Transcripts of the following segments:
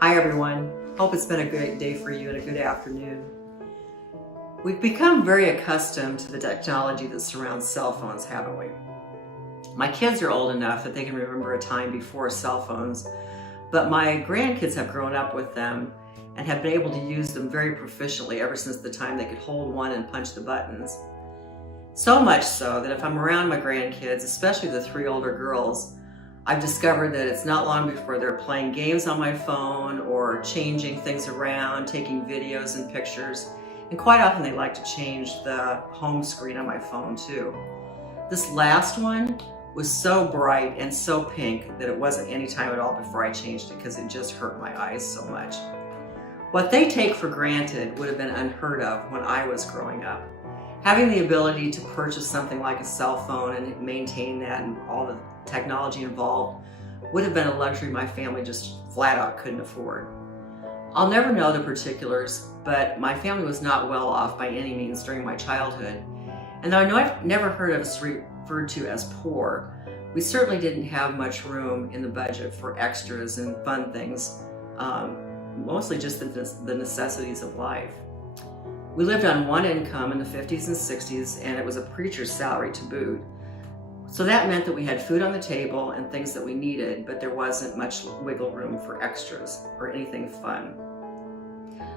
Hi everyone, hope it's been a great day for you and a good afternoon. We've become very accustomed to the technology that surrounds cell phones, haven't we? My kids are old enough that they can remember a time before cell phones, but my grandkids have grown up with them and have been able to use them very proficiently ever since the time they could hold one and punch the buttons. So much so that if I'm around my grandkids, especially the three older girls, I've discovered that it's not long before they're playing games on my phone or changing things around, taking videos and pictures, and quite often they like to change the home screen on my phone too. This last one was so bright and so pink that it wasn't any time at all before I changed it because it just hurt my eyes so much. What they take for granted would have been unheard of when I was growing up. Having the ability to purchase something like a cell phone and maintain that and all the technology involved would have been a luxury my family just flat out couldn't afford. I'll never know the particulars, but my family was not well off by any means during my childhood. And though I know I've never heard of us referred to as poor, we certainly didn't have much room in the budget for extras and fun things, mostly just the necessities of life. We lived on one income in the 50s and 60s, and it was a preacher's salary to boot. So that meant that we had food on the table and things that we needed, but there wasn't much wiggle room for extras or anything fun.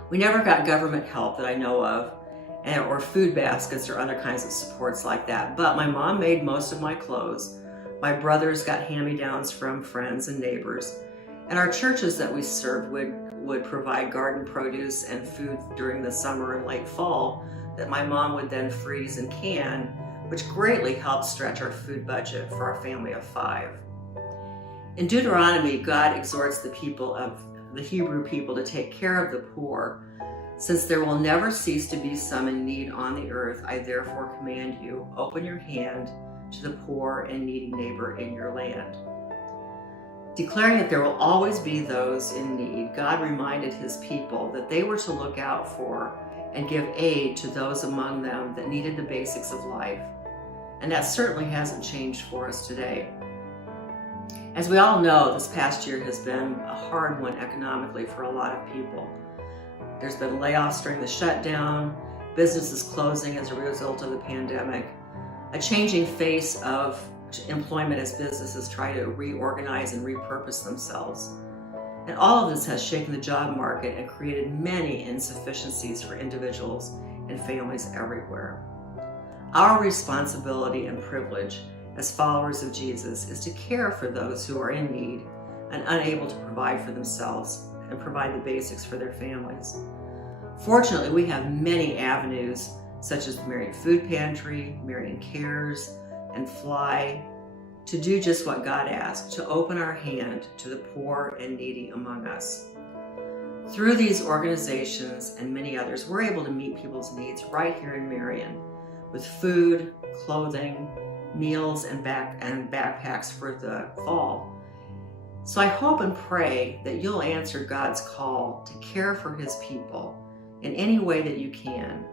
We never got government help that I know of, or food baskets or other kinds of supports like that, but my mom made most of my clothes. My brothers got hand-me-downs from friends and neighbors, and our churches that we served would provide garden produce and food during the summer and late fall that my mom would then freeze and can, which greatly helped stretch our food budget for our family of 5. In Deuteronomy, God exhorts the Hebrew people to take care of the poor. Since there will never cease to be some in need on the earth, I therefore command you, open your hand to the poor and needy neighbor in your land. Declaring that there will always be those in need, God reminded his people that they were to look out for and give aid to those among them that needed the basics of life. And that certainly hasn't changed for us today. As we all know, this past year has been a hard one economically for a lot of people. There's been layoffs during the shutdown, businesses closing as a result of the pandemic, a changing face of employment as businesses try to reorganize and repurpose themselves. And all of this has shaken the job market and created many insufficiencies for individuals and families everywhere. Our responsibility and privilege as followers of Jesus is to care for those who are in need and unable to provide for themselves and provide the basics for their families. Fortunately, we have many avenues such as the Marian Food Pantry, Marian Cares, and Fly to do just what God asked, to open our hand to the poor and needy among us. Through these organizations and many others, we're able to meet people's needs right here in Marion with food, clothing, meals, and backpacks for the fall. So I hope and pray that you'll answer God's call to care for his people in any way that you can,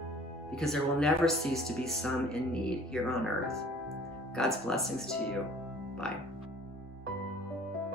because there will never cease to be some in need here on earth. God's blessings to you. Bye.